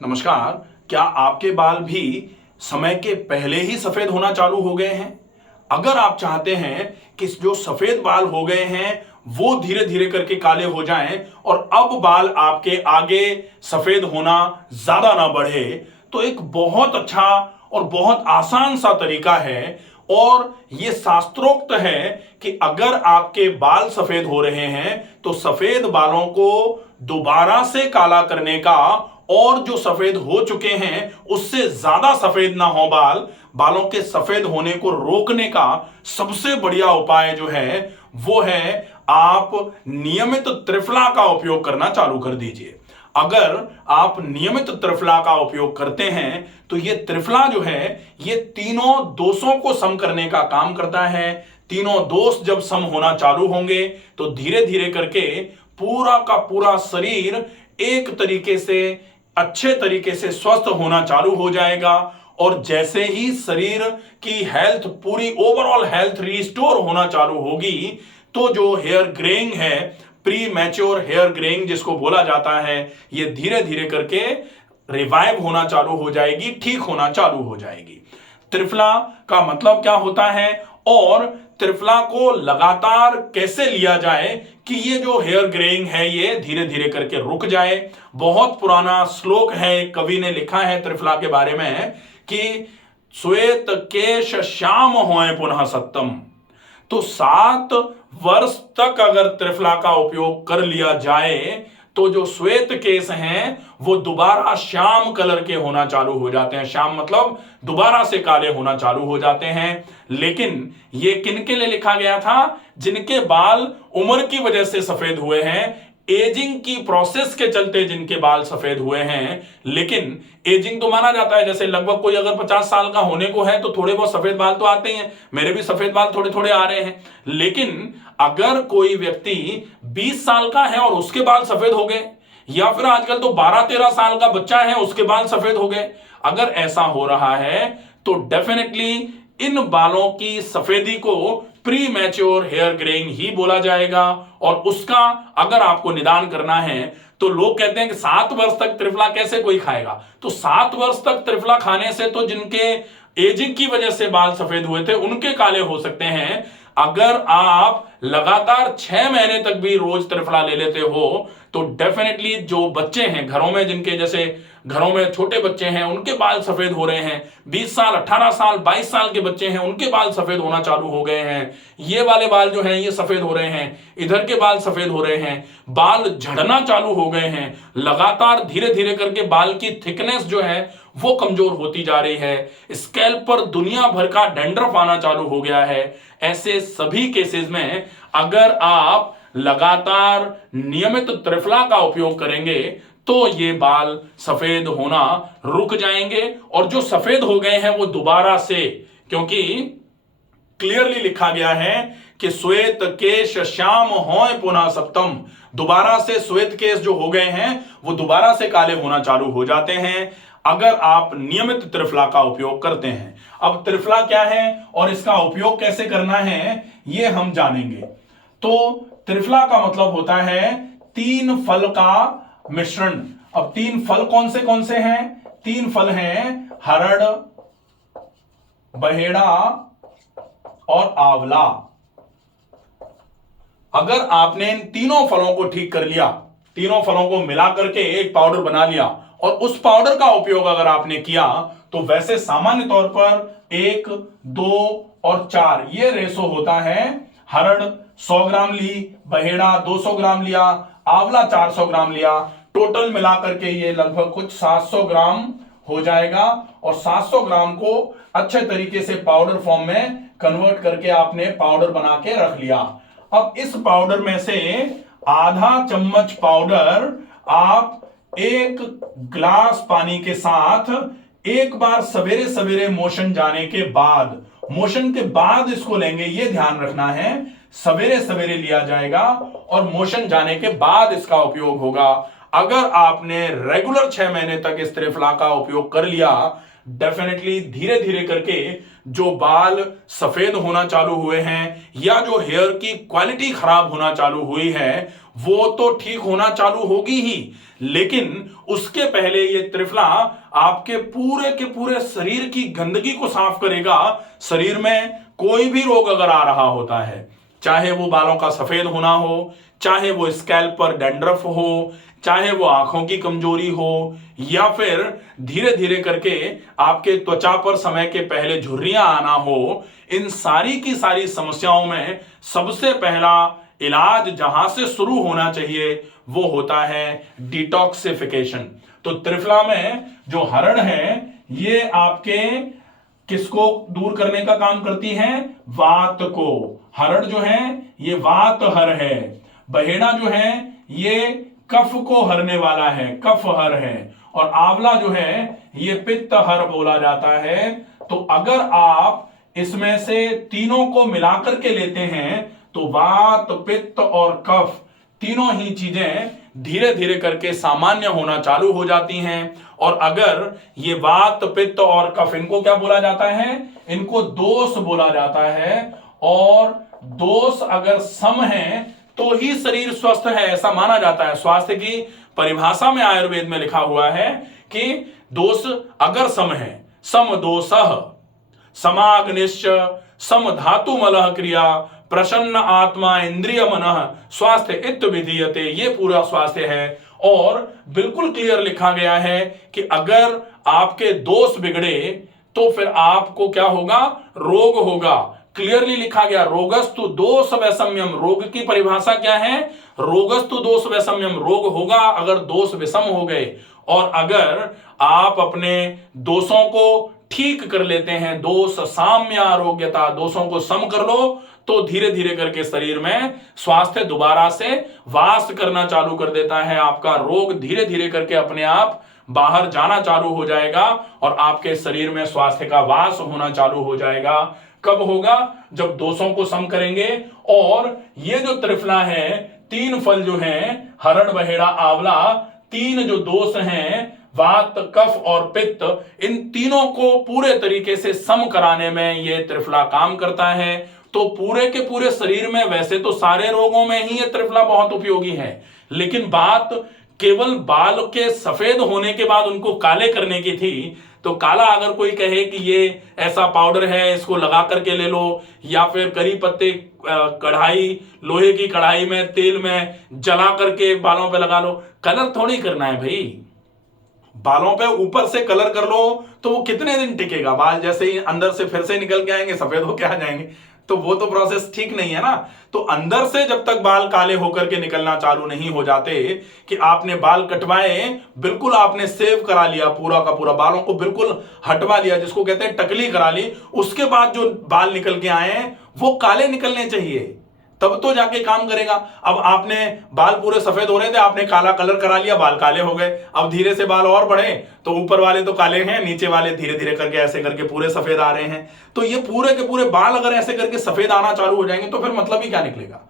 नमस्कार। क्या आपके बाल भी समय के पहले ही सफेद होना चालू हो गए हैं? अगर आप चाहते हैं कि जो सफेद बाल हो गए हैं वो धीरे धीरे करके काले हो जाएं और अब बाल आपके आगे सफेद होना ज्यादा ना बढ़े, तो एक बहुत अच्छा और बहुत आसान सा तरीका है। और ये शास्त्रोक्त है कि अगर आपके बाल सफेद हो रहे हैं तो सफेद बालों को दोबारा से काला करने का और जो सफेद हो चुके हैं उससे ज्यादा सफेद ना हो बालों के सफेद होने को रोकने का सबसे बढ़िया उपाय जो है वो है आप नियमित त्रिफला का उपयोग करना चालू कर दीजिए। अगर आप नियमित त्रिफला का उपयोग करते हैं तो ये त्रिफला जो है ये तीनों दोषों को सम करने का काम करता है। तीनों दोष जब सम होना चालू होंगे तो धीरे धीरे करके पूरा का पूरा शरीर एक तरीके से अच्छे तरीके से स्वस्थ होना चालू हो जाएगा। और जैसे ही शरीर की हेल्थ पूरी ओवरऑल हेल्थ रिस्टोर होना चालू होगी तो जो हेयर ग्रेइंग है, प्री मैच्योर हेयर ग्रेइंग जिसको बोला जाता है, ये धीरे धीरे करके रिवाइव होना चालू हो जाएगी, ठीक होना चालू हो जाएगी। त्रिफला का मतलब क्या होता है और त्रिफला को लगातार कैसे लिया जाए कि ये जो हेयर ग्रेइंग है ये धीरे धीरे करके रुक जाए। बहुत पुराना श्लोक है, कवि ने लिखा है त्रिफला के बारे में कि श्वेत केश श्याम होए पुनः सत्तम। तो 7 वर्ष तक अगर त्रिफला का उपयोग कर लिया जाए तो जो श्वेत केस हैं वो दोबारा श्याम कलर के होना चालू हो जाते हैं। श्याम मतलब दोबारा से काले होना चालू हो जाते हैं। लेकिन ये किनके लिए लिखा गया था? जिनके बाल उम्र की वजह से सफेद हुए हैं, एजिंग की प्रोसेस के चलते जिनके बाल सफेद हुए हैं। लेकिन एजिंग तो माना जाता है, जैसे लगभग कोई अगर 50 साल का होने को है तो थोड़े बहुत सफेद बाल तो आते ही हैं। मेरे भी सफेद बाल थोड़े थोड़े आ रहे हैं। लेकिन अगर कोई व्यक्ति 20 साल का है और उसके बाल सफेद हो गए, या फिर आजकल तो 12-13 साल का बच्चा है उसके बाल सफेद हो गए, अगर ऐसा हो रहा है तो डेफिनेटली इन बालों की सफेदी को प्री मैच्योर हेयर ग्रेइंग ही बोला जाएगा। और उसका अगर आपको निदान करना है तो लोग कहते हैं कि 7 वर्ष तक त्रिफला कैसे कोई खाएगा? तो 7 वर्ष तक त्रिफला खाने से तो जिनके एजिंग की वजह से बाल सफेद हुए थे उनके काले हो सकते हैं। अगर आप लगातार 6 महीने तक भी रोज त्रिफला ले लेते हो तो डेफिनेटली जो बच्चे हैं घरों में, जिनके जैसे घरों में छोटे बच्चे हैं उनके बाल सफेद हो रहे हैं, 20 साल 18 साल 22 साल के बच्चे हैं उनके बाल सफेद होना चालू हो गए हैं, ये वाले बाल जो हैं ये सफेद हो रहे हैं, इधर के बाल सफेद हो रहे हैं, बाल झड़ना चालू हो गए हैं, लगातार धीरे धीरे करके बाल की थिकनेस जो है वो कमजोर होती जा रही है, स्कैल्प पर दुनिया भर का डैंड्रफ आना चालू हो गया है। ऐसे सभी केसेस में अगर आप लगातार नियमित त्रिफला का उपयोग करेंगे तो ये बाल सफेद होना रुक जाएंगे। और जो सफेद हो गए हैं वो दोबारा से, क्योंकि क्लियरली लिखा गया है कि श्वेत केश श्याम होए पुनः सप्तम, दोबारा से श्वेत केश जो हो गए हैं वो दोबारा से काले होना चालू हो जाते हैं अगर आप नियमित त्रिफला का उपयोग करते हैं। अब त्रिफला क्या है और इसका उपयोग कैसे करना है ये हम जानेंगे। तो त्रिफला का मतलब होता है 3 फल का मिश्रण। अब 3 फल कौन से हैं? 3 फल हैं हरड़, बहेड़ा और आंवला। अगर आपने इन तीनों फलों को ठीक कर लिया, तीनों फलों को मिला करके एक पाउडर बना लिया और उस पाउडर का उपयोग अगर आपने किया तो वैसे सामान्य तौर पर 1, 2 और 4 ये रेशो होता है। हरड़ 100 ग्राम ली, बहेड़ा 200 ग्राम लिया, आंवला 400 ग्राम लिया, टोटल मिलाकर के ये लगभग कुछ 700 ग्राम हो जाएगा। और 700 ग्राम को अच्छे तरीके से पाउडर फॉर्म में कन्वर्ट करके आपने पाउडर बना के रख लिया। अब इस पाउडर में से आधा चम्मच पाउडर आप 1 ग्लास पानी के साथ एक बार सवेरे सवेरे मोशन जाने के बाद, मोशन के बाद इसको लेंगे, ये ध्यान रखना है, सवेरे सवेरे लिया जाएगा और मोशन जाने के बाद इसका उपयोग होगा। अगर आपने रेगुलर 6 महीने तक इस त्रिफला का उपयोग कर लिया, डेफिनेटली धीरे धीरे करके जो बाल सफेद होना चालू हुए हैं या जो हेयर की क्वालिटी खराब होना चालू हुई है वो तो ठीक होना चालू होगी ही, लेकिन उसके पहले ये त्रिफला आपके पूरे शरीर की गंदगी को साफ करेगा। शरीर में कोई भी रोग अगर आ रहा होता है, चाहे वो बालों का सफेद होना हो, चाहे वो स्कैल्प पर डैंड्रफ हो, चाहे वो आंखों की कमजोरी हो, या फिर धीरे धीरे करके आपके त्वचा पर समय के पहले झुर्रियां आना हो, इन सारी की सारी समस्याओं में सबसे पहला इलाज जहां से शुरू होना चाहिए वो होता है डिटॉक्सिफिकेशन। तो त्रिफला में जो हरड़ है ये आपके किसको दूर करने का काम करती है? वात को। हरड़ जो है ये वात हर है। बहेड़ा जो है ये कफ को हरने वाला है, कफ हर है। और आंवला जो है ये पित्त हर बोला जाता है। तो अगर आप इसमें से तीनों को मिलाकर के लेते हैं तो वात, पित्त और कफ तीनों ही चीजें धीरे धीरे करके सामान्य होना चालू हो जाती हैं। और अगर ये वात, पित्त और कफ, इनको क्या बोला जाता है? इनको दोष बोला जाता है। और दोष अगर सम है तो ही शरीर स्वस्थ है, ऐसा माना जाता है। स्वास्थ्य की परिभाषा में आयुर्वेद में लिखा हुआ है कि दोष अगर सम है, सम दोषः समाग्निश्च सम धातु मलः क्रिया प्रसन्न आत्मा इंद्रिय मनः स्वास्थ्य इत्त विधीयते। ये पूरा स्वास्थ्य है। और बिल्कुल क्लियर लिखा गया है कि अगर आपके दोष बिगड़े तो फिर आपको क्या होगा? रोग होगा। क्लियरली लिखा गया, रोगस्तु दोष वैषम्यम। रोग की परिभाषा क्या है? रोगस्तु दोष वैषम्यम। रोग होगा अगर दोष विषम हो गए। और अगर आप अपने दोषों को ठीक कर लेते हैं, दोष साम्य आरोग्यता, दोषों को सम कर लो, तो धीरे धीरे करके शरीर में स्वास्थ्य दोबारा से वास करना चालू कर देता है। आपका रोग धीरे धीरे करके अपने आप बाहर जाना चालू हो जाएगा और आपके शरीर में स्वास्थ्य का वास होना चालू हो जाएगा। कब होगा? जब दोषों को सम करेंगे। और ये जो त्रिफला है, तीन फल जो हैं, हरड़, बहेड़ा, आंवला, तीन जो दोष हैं, वात, कफ और पित्त, इन तीनों को पूरे तरीके से सम कराने में ये त्रिफला काम करता है। तो पूरे के पूरे शरीर में, वैसे तो सारे रोगों में ही ये त्रिफला बहुत उपयोगी है, लेकिन बात केवल बाल के सफेद होने के बाद उनको काले करने की थी। तो काला अगर कोई कहे कि ये ऐसा पाउडर है, इसको लगा करके ले लो, या फिर करी पत्ते कढ़ाई, लोहे की कढ़ाई में तेल में जला करके बालों पे लगा लो, कलर थोड़ी करना है भाई। बालों पे ऊपर से कलर कर लो तो वो कितने दिन टिकेगा? बाल जैसे ही अंदर से फिर से निकल के आएंगे, सफेद होके आ जाएंगे, तो वो तो प्रोसेस ठीक नहीं है ना। तो अंदर से जब तक बाल काले होकर के निकलना चालू नहीं हो जाते कि आपने बाल कटवाए, बिल्कुल आपने सेव करा लिया, पूरा का पूरा बालों को बिल्कुल हटवा लिया, जिसको कहते हैं टकली करा ली, उसके बाद जो बाल निकल के आए वो काले निकलने चाहिए, तब तो जाके काम करेगा। अब आपने बाल पूरे सफेद हो रहे थे, आपने काला कलर करा लिया, बाल काले हो गए। अब धीरे से बाल और बढ़े तो ऊपर वाले तो काले हैं, नीचे वाले धीरे धीरे करके ऐसे करके पूरे सफेद आ रहे हैं। तो ये पूरे के पूरे बाल अगर ऐसे करके सफेद आना चालू हो जाएंगे तो फिर मतलब ही क्या निकलेगा?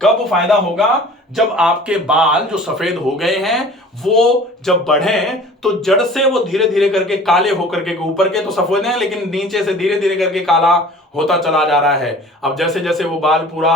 कब फायदा होगा? जब आपके बाल जो सफेद हो गए हैं वो जब बढ़े तो जड़ से वो धीरे धीरे करके काले होकर के, ऊपर के तो सफेद हैं लेकिन नीचे से धीरे धीरे करके काला होता चला जा रहा है। अब जैसे जैसे वो बाल पूरा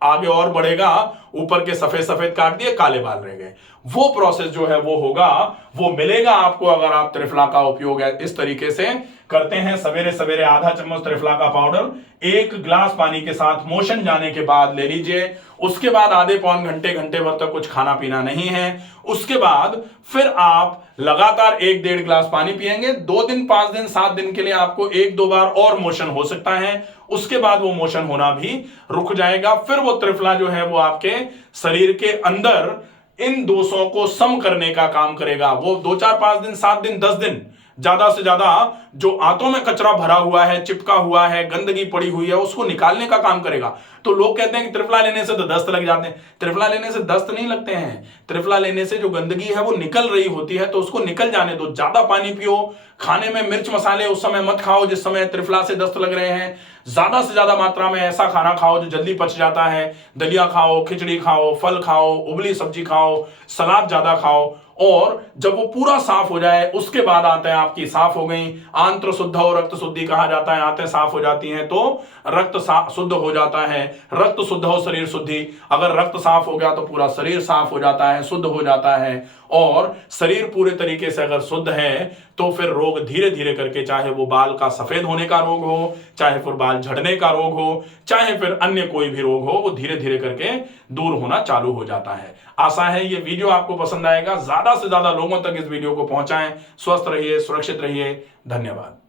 आगे और बढ़ेगा, ऊपर के सफेद सफेद काट दिए, काले बाल रह गए। वो प्रोसेस जो है वो होगा, वो मिलेगा आपको अगर आप त्रिफला का उपयोग इस तरीके से करते हैं। सवेरे सवेरे आधा चम्मच त्रिफला का पाउडर 1 गिलास पानी के साथ मोशन जाने के बाद ले लीजिए। उसके बाद आधे पौन घंटे भर तक कुछ खाना पीना नहीं है। उसके बाद फिर आप लगातार 1-1.5 गिलास पानी पिएंगे। 2 दिन, 5 दिन, 7 दिन के लिए आपको 1-2 बार और मोशन हो सकता है। उसके बाद वो मोशन होना भी रुक जाएगा। फिर वो त्रिफला जो है वो आपके शरीर के अंदर इन दोषों को सम करने का काम करेगा। वो 2, 4, 5 दिन, 7 दिन, 10 दिन, ज्यादा से ज्यादा जो आंतों में कचरा भरा हुआ है, चिपका हुआ है, गंदगी पड़ी हुई है, उसको निकालने का काम करेगा। तो लोग कहते हैं कि त्रिफला लेने से तो दस्त लग जाते हैं। त्रिफला लेने से दस्त नहीं लगते हैं। त्रिफला लेने से जो गंदगी है वो निकल रही होती है, तो उसको निकल जाने दो। ज्यादा पानी पियो, खाने में मिर्च मसाले उस समय मत खाओ जिस समय त्रिफला से दस्त लग रहे हैं। ज्यादा से ज्यादा मात्रा में ऐसा खाना खाओ जो जल्दी पच जाता है। दलिया खाओ, खिचड़ी खाओ, फल खाओ, उबली सब्जी खाओ, सलाद ज्यादा खाओ। और जब वो पूरा साफ हो जाए उसके बाद आते हैं आपकी साफ हो गई आंत्र शुद्ध और रक्त शुद्धि कहा जाता है, आंतें साफ हो जाती हैं तो रक्त शुद्ध हो जाता है, रक्त शुद्ध हो शरीर शुद्धि। अगर रक्त साफ हो गया तो पूरा शरीर साफ हो जाता है, शुद्ध हो जाता है, और शरीर पूरे तरीके से अगर शुद्ध है तो फिर रोग धीरे धीरे करके, चाहे वो बाल का सफेद होने का रोग हो, चाहे फिर बाल झड़ने का रोग हो, चाहे फिर अन्य कोई भी रोग हो, वो धीरे धीरे करके दूर होना चालू हो जाता है। आशा है ये वीडियो आपको पसंद आएगा, ज्यादा से ज्यादा लोगों तक इस वीडियो को पहुंचाएं। स्वस्थ रहिए, सुरक्षित रहिए, धन्यवाद।